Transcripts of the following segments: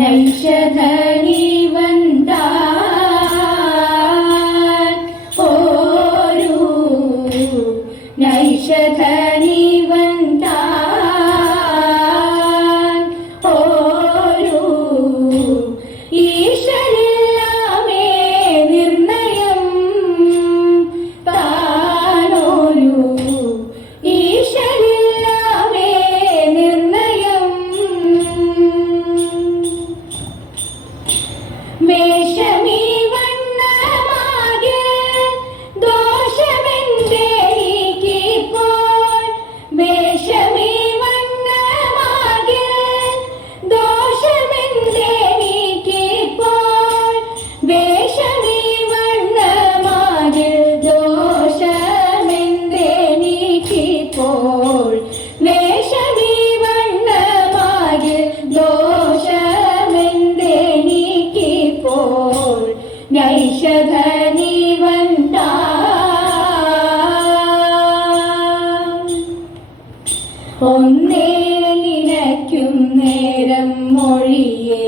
നൈഷധനി വന്താൻ ഓരു നൈഷധനി വന്താൻ ഓരു ഈശ്വരില്ലാമേ നിർണയം താനോരു ഈശ്വരില്ലാമേ നിർണയം വേഷമീ വണ്ണമാകെ ദോഷമെന്തേനിക്കിപ്പോൾ വേഷമീ വണ്ണമാകെ ദോഷമെന്തേനിക്കിപ്പോൾ വേഷമീ വണ്ണമാകെ ദോഷമെന്തേനിക്കിപ്പോൾ വേഷമീ വണ്ണമാകെ ദോഷമെന്തേനിക്കിപ്പോൾ നൈഷധനി വന്താൻ ഒന്നേ നിനയ്ക്കും നേരം മൊഴിയെ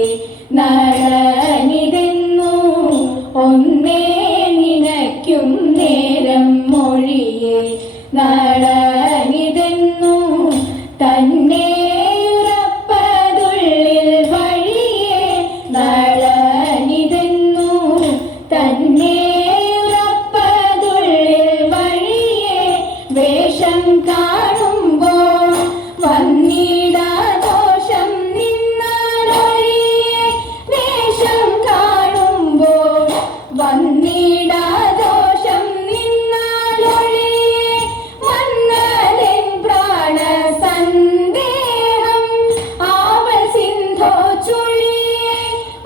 നളനിതെന്നു ഒന്നേ നിനയ്ക്കും നേരം മൊഴിയെ നളനിതെന്നു തന്നെ ഉറപ്പതുള്ളിൽ വഴിയെ നളനിതെന്നു തന്നെ ഉറപ്പതുള്ളിൽ വഴിയെ വേഷം കാണുമ്പോൾ വന്നിടാ ദോഷം നിന്നാലൊഴിയെ വേഷം കാണുമ്പോൾ വന്നിടാ ദോഷം നിന്നാലൊഴിയെ വന്നതെൻ പ്രാണസന്ദേഹം ആവൽ സിന്ധോ ചുഴിയെ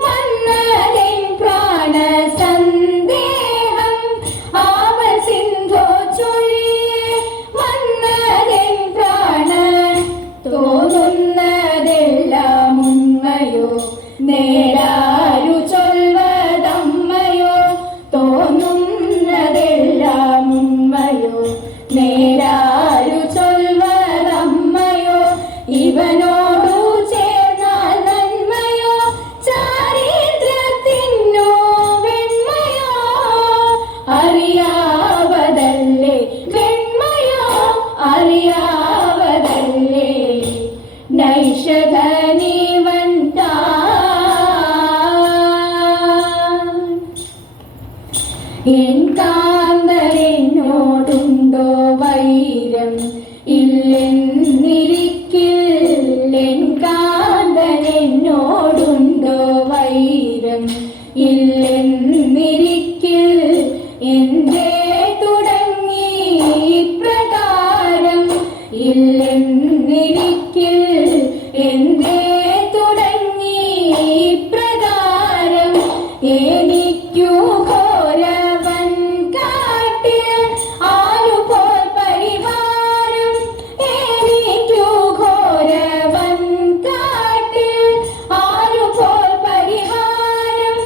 വന്നതെൻ പ്രാണസന്ദേഹം ആവൽ സിന്ധോ ചുഴിയെ വന്നതെൻ പ്രാണ തോന്നുന്നതെല്ലാം ഉണ്മയോ നേരാരു ചൊൽവതമ്മയോ തോന്നുന്നതെല്ലാം ഉണ്മയോ നേരാരു ചൊൽവതമ്മയോ ഇവനോടു ചേർന്നാൽ നന്മയോ ചാരിത്രത്തിനോ വെണ്മയോ അറിയാവതല്ലേ വെണ്മയോ അറിയാവതല്ലേ നൈഷധനി വന്താൻ എൻ കാന്തനെന്നോടുണ്ടോ വൈരം ഇല്ലെന്നിരിക്കിൽ എൻ കാന്തനെന്നോടുണ്ടോ വൈരം ഇല്ലെന്നിരിക്കിൽ എന്തേ തുടങ്ങി ഇപ്രകാരം ഇല്ലെന്നിരിക്കിൽ എന്തേ തുടങ്ങി ഇപ്രകാരം എനിക്കു ഘോരവൻ കാട്ടിൽ ആലുപോൽ പരിവാരം എനിക്കു ഘോരവൻ കാട്ടിൽ ആലുപോൽ പരിവാരം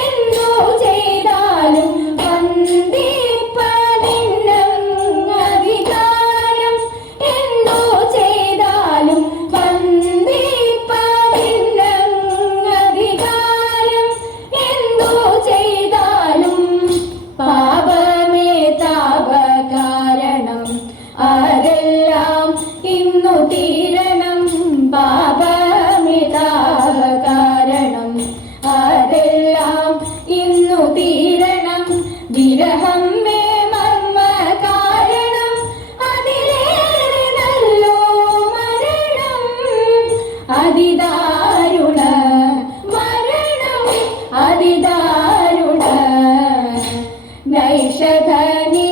എന്തു ചെയ്താലും വന്ദിപ്പതിന്നം അധികാരം എന്തു ചെയ്താലും വന്ദിപ്പതിന്നം അധികാരം എന്തു ചെയ്താലും പാപമേ താപകാരണം അതെല്ലാം ഇന്നു തീരണം പാപമേ താപകാരണം അതെല്ലാം ഇന്നു തീരണം വിരഹം മേ മർമ്മ കാരണം അതിലേറെ നല്ലോ മരണം അതിദാരുണ മരണം അതിദാരുണ നൈഷധനി